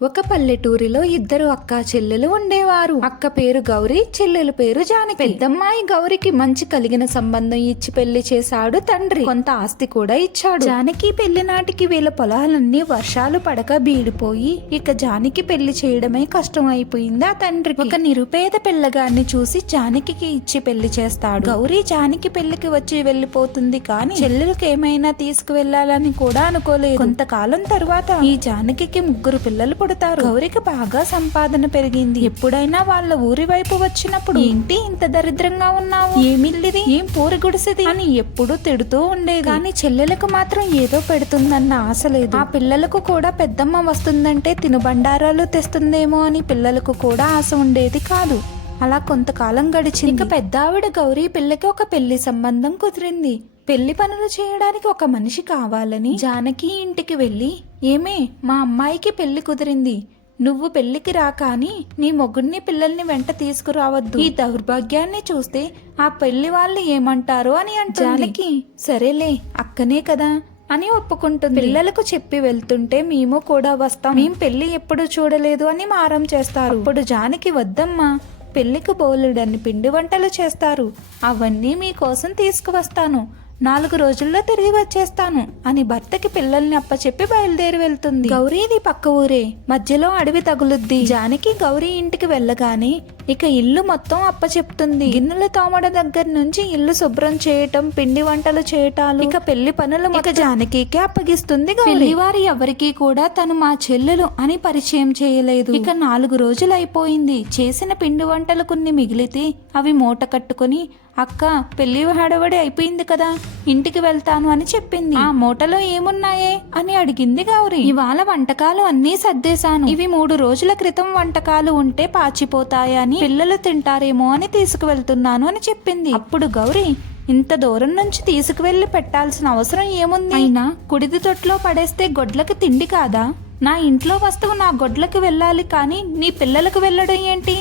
ఒక పల్లెటూరిలో ఇద్దరు అక్క చెల్లెలు ఉండేవారు. అక్క పేరు గౌరీ, చెల్లెలు పేరు జానకి. పెద్దమ్మాయి గౌరికి మంచి కలిగిన సంబంధం ఇచ్చి పెళ్లి చేశాడు తండ్రి. కొంత ఆస్తి కూడా ఇచ్చాడు. జానకి పెళ్లి నాటికి వీళ్ళ పొలాలన్నీ వర్షాలు పడక బీడిపోయి ఇక జానకి పెళ్లి చేయడమే కష్టం అయిపోయింది ఆ తండ్రికి. ఒక నిరుపేద పిల్లగాన్ని చూసి జానకి ఇచ్చి పెళ్లి చేస్తాడు. గౌరీ జానకి పెళ్లికి వచ్చి వెళ్లిపోతుంది కానీ చెల్లెలకు ఏమైనా తీసుకువెళ్లాలని కూడా అనుకోలేదు. కొంతకాలం తరువాత ఈ జానకి ముగ్గురు పిల్లలు పుడతారు. గౌరికి బాగా సంపాదన పెరిగింది. ఎప్పుడైనా వాళ్ళ ఊరి వైపు వచ్చినప్పుడు ఏంటి ఇంత దరిద్రంగా ఉన్నావు, ఏమిల్లిది, ఏం పూరి గుడిసిది అని ఎప్పుడూ తిడుతూ ఉండేది. కానీ చెల్లెలకు మాత్రం ఏదో పెడుతుందన్న ఆశ లేదు. ఆ పిల్లలకు కూడా పెద్దమ్మ వస్తుందంటే తినుబండారాలు తెస్తుందేమో అని పిల్లలకు కూడా ఆశ ఉండేది కాదు. అలా కొంతకాలం గడిచింది. ఇక పెద్ద ఆవిడ గౌరీ పిల్లకి ఒక పెళ్లి సంబంధం కుదిరింది. పెళ్లి పనులు చేయడానికి ఒక మనిషి కావాలని జానకి ఇంటికి వెళ్లి, ఏమే మా అమ్మాయికి పెళ్లి కుదిరింది, నువ్వు పెళ్లికి రా కానీ నీ మొగుడిని పిల్లల్ని వెంట తీసుకురావద్దు, ఈ దౌర్భాగ్యాన్ని చూస్తే ఆ పెళ్లి వాళ్ళు ఏమంటారో అని అంటుంది. జానకి సరేలే అక్కనే కదా అని ఒప్పుకుంటుంది. పిల్లలకు చెప్పి వెళ్తుంటే మేము కూడా వస్తాం, మేం పెళ్లి ఎప్పుడు చూడలేదు అని మారం చేస్తారు. అప్పుడు జానకి వద్దమ్మా, పెళ్లికి బోలెడన్ని పిండి వంటలు చేస్తారు, అవన్నీ మీకోసం తీసుకువస్తాను, 4 రోజుల్లో తిరిగి వచ్చేస్తాను అని భర్తకి పిల్లల్ని అప్పచెప్పి బయలుదేరి వెళ్తుంది. గౌరీది పక్క ఊరే, మధ్యలో అడవి తగులుద్ది. జానకి గౌరీ ఇంటికి వెళ్ళగానే ఇక ఇల్లు మొత్తం అప్పచెప్తుంది. గిన్నెలు తోమడ దగ్గర నుంచి ఇల్లు శుభ్రం చేయటం, పిండి వంటలు చేయటాలు, ఇక పెళ్లి పనులు ఇక జానకికే అప్పగిస్తుంది. పెళ్లివారి ఎవరికి కూడా తను మా చెల్లెలు అని పరిచయం చేయలేదు. ఇక 4 రోజులు అయిపోయింది. చేసిన పిండి వంటలు కొన్ని మిగిలితే అవి మూట కట్టుకుని, అక్క పెళ్లి హడావడి అయిపోయింది కదా, ఇంటికి వెళ్తాను అని చెప్పింది. ఆ మూటలో ఏమున్నాయే అని అడిగింది గౌరీ. ఇవాళ వంటకాలు అన్నీ సర్దేశాను, ఇవి 3 రోజుల క్రితం వంటకాలు ఉంటే పాచిపోతాయని పిల్లలు తింటారేమో అని తీసుకువెళ్తున్నాను అని చెప్పింది. అప్పుడు గౌరీ, ఇంత దూరం నుంచి తీసుకువెళ్లి పెట్టాల్సిన అవసరం ఏముంది, అయినా కుడిది తొట్లో పడేస్తే గొడ్లకి తిండి కాదా, నా ఇంట్లో వస్తువు నా గొడ్లకి వెళ్ళాలి కానీ నీ పిల్లలకు వెళ్ళడం ఏంటి,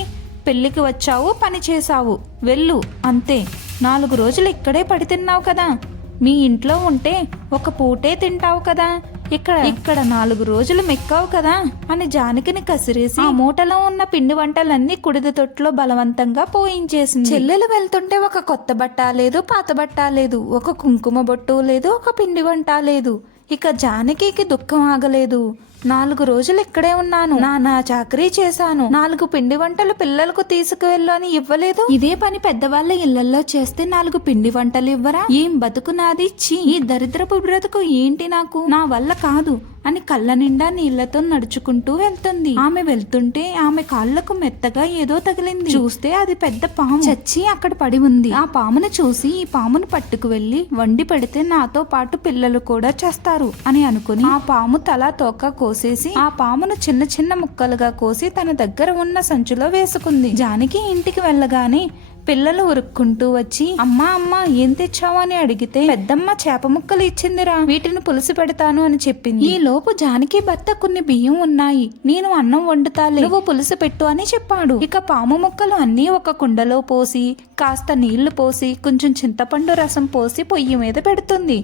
పెళ్లికి వచ్చావు, పని చేశావు, వెళ్ళు అంతే, 4 రోజులు ఇక్కడే పడి తిన్నావు కదా, మీ ఇంట్లో ఉంటే ఒక పూటే తింటావు కదా, ఇక్కడ 4 రోజులు మెక్కావు కదా అని జానకిని కసిరేసి ఆ మూటలో ఉన్న పిండి వంటలన్నీ కుడిద తొట్లో బలవంతంగా పోయించేసింది. చెల్లెలు వెళ్తుంటే ఒక కొత్త బట్ట లేదు, పాత బట్ట లేదు, ఒక కుంకుమ బొట్టు లేదు, ఒక పిండి వంట లేదు. ఇక జానకి దుఃఖం ఆగలేదు. 4 రోజులు ఇక్కడే ఉన్నాను, నా చాకరీ చేశాను, 4 పిండి వంటలు పిల్లలకు తీసుకువెళ్ళు అని ఇవ్వలేదు, ఇదే పని పెద్దవాళ్ళ ఇళ్లలో చేస్తే 4 పిండి వంటలు ఇవ్వరా, ఏం బతుకు నాది, ఛీ ఈ దరిద్రపు బ్రతుకు ఏంటి, నాకు నా వల్ల కాదు అని కళ్ళ నిండా నీళ్లతో నడుచుకుంటూ వెళ్తుంది. ఆమె వెళ్తుంటే ఆమె కాళ్లకు మెత్తగా ఏదో తగిలింది. చూస్తే అది పెద్ద పాము చచ్చి అక్కడ పడి ఉంది. ఆ పామును చూసి ఈ పామును పట్టుకు వెళ్లి వండి పెడితే నాతో పాటు పిల్లలు కూడా చేస్తారు అని అనుకుని ఆ పాము తల తోక కోసేసి ఆ పామును చిన్న చిన్న ముక్కలుగా కోసి తన దగ్గర ఉన్న సంచులో వేసుకుంది. జానకి ఇంటికి వెళ్ళగానే పిల్లలు ఉరుక్కుంటూ వచ్చి అమ్మా అమ్మా ఏం తెచ్చావు అని అడిగితే పెద్దమ్మ చేప ముక్కలు ఇచ్చిందిరా, వీటిని పులుసు పెడతాను అని చెప్పింది. ఈ లోపు జానకి భర్త కొన్ని బియ్యం ఉన్నాయి, నేను అన్నం వండుతాలే, నువ్వు పులుసు పెట్టు అని చెప్పాడు. ఇక పాము ముక్కలు అన్నీ ఒక కుండలో పోసి కాస్త నీళ్లు పోసి కొంచెం చింతపండు రసం పోసి పొయ్యి మీద పెడుతుంది.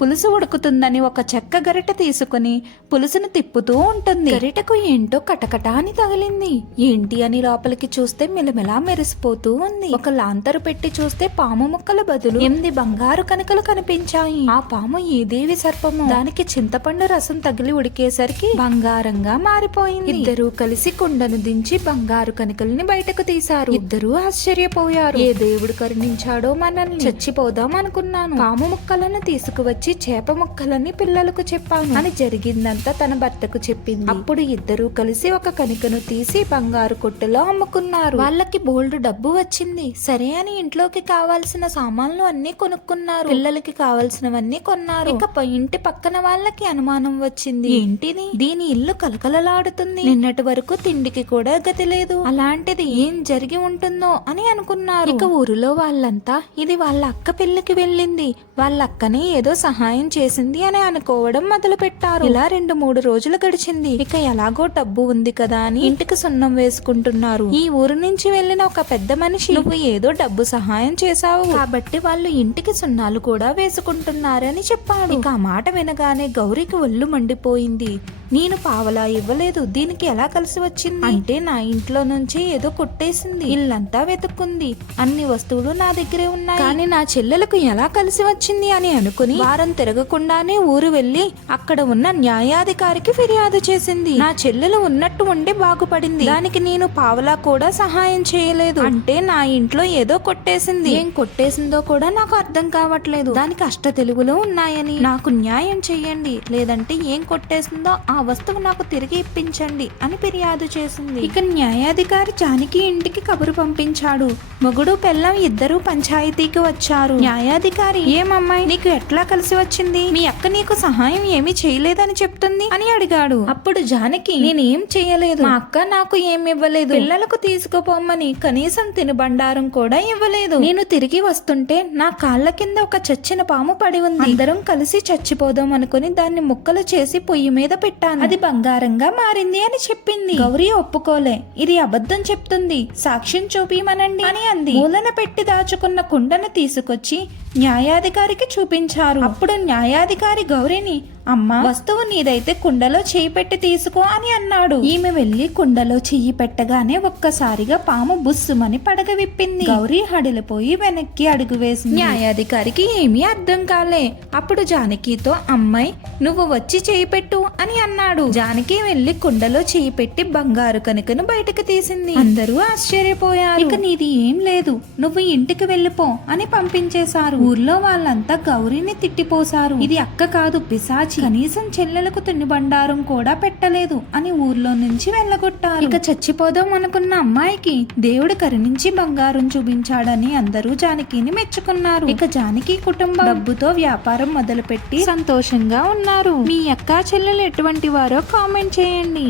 పులుసు ఉడుకుతుందని ఒక చెక్క గరిటె తీసుకుని పులుసును తిప్పుతూ ఉంటుంది. గరిటెకు ఏంటో కటకటా అని తగిలింది. ఏంటి అని లోపలికి చూస్తే మిలమిలా మెరిసిపోతూ ఉంది. ఒక లాంతరు పెట్టి చూస్తే పాము ముక్కల బదులు 8 బంగారు కణికలు కనిపించాయి. ఆ పాము ఏ దేవి సర్పము, దానికి చింతపండు రసం తగిలి ఉడికేసరికి బంగారంగా మారిపోయింది. ఇద్దరూ కలిసి కుండను దించి బంగారు కణికల్ని బయటకు తీశారు. ఇద్దరూ ఆశ్చర్యపోయారు. ఏ దేవుడు కరుణించాడో మనల్ని, చచ్చిపోదాం అనుకున్నాను, పాము ముక్కలను తీసుకువచ్చి చేప ముక్కలని పిల్లలకు చెప్పాను అని జరిగిందంతా తన భర్తకు చెప్పింది. అప్పుడు ఇద్దరూ కలిసి ఒక కణికను తీసి బంగారు కొట్టులో అమ్ముకున్నారు. వాళ్ళకి బోల్డ్ డబ్బు వచ్చింది. సరే అని ఇంట్లోకి కావాల్సిన సామాన్లు అన్ని కొనుక్కున్నారు, పిల్లలకి కావాల్సినవన్నీ కొన్నారు. ఇక ఇంటి పక్కన వాళ్ళకి అనుమానం వచ్చింది, ఏంటిది దీని ఇల్లు కలకలలాడుతుంది, నిన్నటి వరకు తిండికి కూడా గతి లేదు, అలాంటిది ఏం జరిగి ఉంటుందో అని అనుకున్నారు. ఇక ఊరిలో వాళ్ళంతా ఇది వాళ్ళ అక్క పెళ్లికి వెళ్ళింది, వాళ్ళ అక్కనే ఏదో సహాయం చేసింది అని అనుకోవడం మొదలు పెట్టారు. ఇలా 2-3 రోజులు గడిచింది. ఇక ఎలాగో డబ్బు ఉంది కదా అని ఇంటికి సున్నం వేసుకుంటున్నారు. ఈ ఊరు నుంచి వెళ్లిన ఒక పెద్ద మనిషి, నువ్వు ఏదో డబ్బు సహాయం చేశావు కాబట్టి వాళ్ళు ఇంటికి సున్నాలు కూడా వేసుకుంటున్నారని చెప్పాడు. ఇక ఆ మాట వినగానే గౌరికి ఒళ్ళు మండిపోయింది. నేను పావలా ఇవ్వలేదు, దీనికి ఎలా కలిసి వచ్చింది అంటే నా ఇంట్లో నుంచి ఏదో కొట్టేసింది, ఇల్లంతా వెతుక్కుంది, అన్ని వస్తువులు నా దగ్గరే ఉన్నాయి, కానీ నా చెల్లెలకు ఎలా కలిసి వచ్చింది అని అనుకుని వారం తిరగకుండానే ఊరు వెళ్లి అక్కడ ఉన్న న్యాయాధికారికి ఫిర్యాదు చేసింది. నా చెల్లెలు ఉన్నట్టు ఉండి బాగుపడింది, దానికి నేను పావలా కూడా సహాయం చేయలేదు, అంటే నా ఇంట్లో ఏదో కొట్టేసింది, ఏం కొట్టేసిందో కూడా నాకు అర్థం కావట్లేదు, దానికి అష్ట తెలుగులో ఉన్నాయని నాకు న్యాయం చెయ్యండి, లేదంటే ఏం కొట్టేసిందో ఆ వస్తువు నాకు తిరిగి ఇప్పించండి అని ఫిర్యాదు చేసింది. ఇక న్యాయాధికారి జానకి ఇంటికి కబురు పంపించాడు. మొగుడు పెళ్ళం ఇద్దరూ పంచాయతీకి వచ్చారు. న్యాయాధికారి, ఏమమ్మాయి నీకు ఎట్లా కలిసి వచ్చింది, మీ అక్క నీకు సహాయం ఏమీ చేయలేదని చెప్తుంది అని అడిగాడు. అప్పుడు జానకి, నేనేం చేయలేదు, మా అక్క నాకు ఏమి ఇవ్వలేదు, పిల్లలకు తీసుకుపోమ్మని కనీసం తినుబండారం కూడా ఇవ్వలేదు, నేను తిరిగి వస్తుంటే నా కాళ్ళ కింద ఒక చచ్చిన పాము పడి ఉంది, అందరం కలిసి చచ్చిపోదాం అనుకుని దాన్ని ముక్కలు చేసి పొయ్యి మీద పెట్టాను, అది బంగారంగా మారింది అని చెప్పింది. గౌరీ ఒప్పుకోలే, ఇది అబద్ధం చెప్తుంది, సాక్ష్యం చూపిమనండి అని అంది. మూలన పెట్టి దాచుకున్న కుండను తీసుకొచ్చి న్యాయాధికారికి చూపించారు. అప్పుడు న్యాయాధికారి గౌరీని, అమ్మా, వస్తువు నీదైతే కుండలో చెయ్యి పెట్టి తీసుకో అని అన్నాడు. ఈమె వెళ్లి కుండలో చెయ్యి పెట్టగానే ఒక్కసారిగా పాము బుస్సుమని పడగ విప్పింది. గౌరీ హడిలిపోయి వెనక్కి అడుగు వేసింది. న్యాయాధికారికి ఏమీ అర్థం కాలే. అప్పుడు జానకితో, అమ్మాయి నువ్వు వచ్చి చెయ్యి పెట్టు అని అన్నాడు. జానకి వెళ్లి కుండలో చెయ్యి పెట్టి బంగారు కనుకను బయటకు తీసింది. అందరూ ఆశ్చర్యపోయారు. ఇక నీది ఏం లేదు, నువ్వు ఇంటికి వెళ్ళిపో అని పంపించేశారు. ఊర్లో వాళ్ళంతా గౌరీని తిట్టిపోశారు. ఇది అక్క కాదు, పిశాచి, కనీసం చెల్లెలకు తినుబండారం కూడా పెట్టలేదు అని ఊర్లో నుంచి వెళ్ళగొట్టారు. ఇక చచ్చిపోదాం అనుకున్న అమ్మాయికి దేవుడు కరుణించి బంగారం చూపించాడని అందరూ జానకిని మెచ్చుకున్నారు. ఇక జానకి కుటుంబం డబ్బుతో వ్యాపారం మొదలుపెట్టి సంతోషంగా ఉన్నారు. మీ అక్క చెల్లెలు ఎటువంటి వారో కామెంట్ చేయండి.